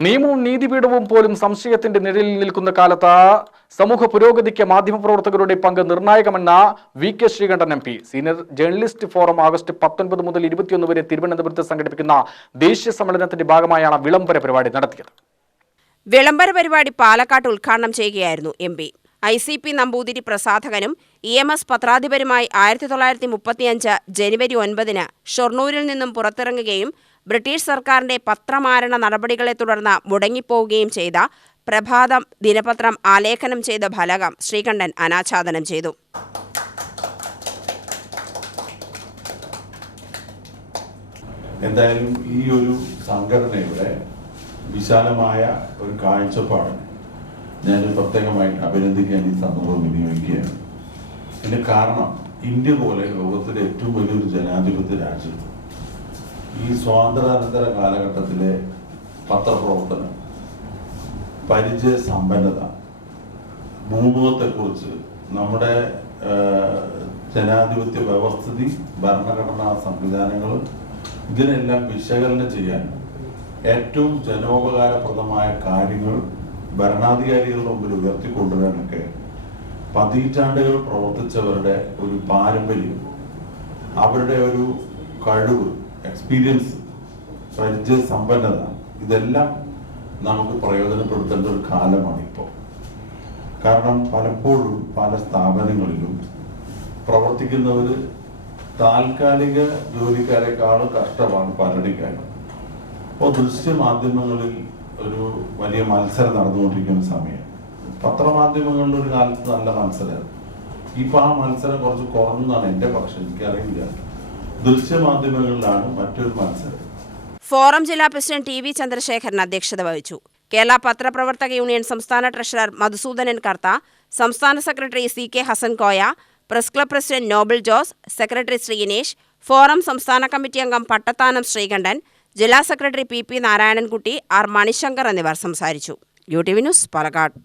നിയമവും നീതിപീഠവും പോലും സംശയത്തിന്റെ നിഴലിൽ നിൽക്കുന്ന കാലത്ത് സമൂഹ പുരോഗതിക്ക് മാധ്യമപ്രവർത്തകരുടെ പങ്ക് നിർണായകമെന്ന V K Sreekandan M P. Senior journalist forum August പത്തൊൻപത് മുതൽ ഇരുപത്തിയൊന്ന് വരെ തിരുവനന്തപുരത്ത് സംഘടിപ്പിക്കുന്ന ദേശീയ സമ്മേളനത്തിന്റെ ഭാഗമായാണ് വിളംബര പരിപാടി നടത്തിയത്. വിളംബര പരിപാടി പാലക്കാട്ട് ഉദ്ഘാടനം ചെയ്യുകയായിരുന്നു M P. I C P Namboothiri പ്രസാധകനും E M S പത്രാധിപരുമായി ആയിരത്തി തൊള്ളായിരത്തി മുപ്പത്തിയഞ്ച് ജനുവരി ഒൻപതിന് ഷൊർണൂരിൽ നിന്നും പുറത്തിറങ്ങുകയും ബ്രിട്ടീഷ് സർക്കാരിന്റെ പത്രമാരണ നടപടികളെ തുടർന്ന് മുടങ്ങിപ്പോവുകയും ചെയ്ത പ്രഭാതം ദിനപത്രം ആലേഖനം ചെയ്ത ഫലകം ശ്രീകണ്ഠൻ അനാച്ഛാദനം ചെയ്തു. എന്തായാലും ഈ ഒരു സംഘടനയുടെ വിശാലമായ ഒരു കാഴ്ചപ്പാട് ഞാൻ പ്രത്യേകമായിട്ട് അഭിനന്ദിക്കാൻ ഈ സന്ദർഭം വിനിയോഗിക്കുകയാണ്. ഇതിന് കാരണം ഇന്ത്യ പോലെ ലോകത്തിലെ ഏറ്റവും വലിയൊരു ജനാധിപത്യ രാജ്യം. ഈ സ്വാതന്ത്ര്യാനന്തര കാലഘട്ടത്തിലെ പത്രപ്രവർത്തനം പരിചയ സമ്പന്നത ഭൂമുഖത്തെക്കുറിച്ച് നമ്മുടെ ജനാധിപത്യ വ്യവസ്ഥിതി ഭരണഘടനാ സംവിധാനങ്ങൾ ഇതിനെല്ലാം വിശകലനം ചെയ്യാൻ ഏറ്റവും ജനോപകാരപ്രദമായ കാര്യങ്ങൾ ഭരണാധികാരികളുടെ മുമ്പിൽ ഉയർത്തിക്കൊണ്ടുവരാനൊക്കെ പതിറ്റാണ്ടുകൾ പ്രവർത്തിച്ചവരുടെ ഒരു പാരമ്പര്യം അവരുടെ ഒരു കഴിവ് എക്സ്പീരിയൻസ് പരിചയ സമ്പന്നത ഇതെല്ലാം നമുക്ക് പ്രയോജനപ്പെടുത്തേണ്ട ഒരു കാലമാണ് ഇപ്പോൾ കാരണം പലപ്പോഴും പല സ്ഥാപനങ്ങളിലും പ്രവർത്തിക്കുന്നവർ താൽക്കാലിക ജോലിക്കാരെക്കാളും കഷ്ടമാണ് പലടിക്കാനും അപ്പോൾ ദൃശ്യമാധ്യമങ്ങളിൽ ഒരു വലിയ മത്സരം നടന്നുകൊണ്ടിരിക്കുന്ന സമയം. പത്രമാധ്യമങ്ങളിൽ ഒരു കാലത്ത് നല്ല മത്സരമായിരുന്നു ഇപ്പൊ ആ മത്സരം കുറച്ച് കുറഞ്ഞെന്നാണ് എന്റെ പക്ഷം എനിക്കറിയില്ല. ദൃശ്യമാധ്യമങ്ങളിലാണ് മറ്റൊരു മത്സരം. ഫോറം ജില്ലാ പ്രസിഡന്റ് ടി വി ചന്ദ്രശേഖരൻ അധ്യക്ഷത വഹിച്ചു. കേരള പത്രപ്രവർത്തക യൂണിയൻ സംസ്ഥാന ട്രഷറർ മധുസൂദനൻ കർത്ത സംസ്ഥാന secretary C K Hassan Koya press club president Noble Jose secretary Sreenesh forum സംസ്ഥാന കമ്മിറ്റി അംഗം പട്ടത്താനം ശ്രീകണ്ഠൻ ജില്ലാ secretary P P Narayanankutty R Manishankar എന്നിവർ സംസാരിച്ചു. U T V news Palakkad.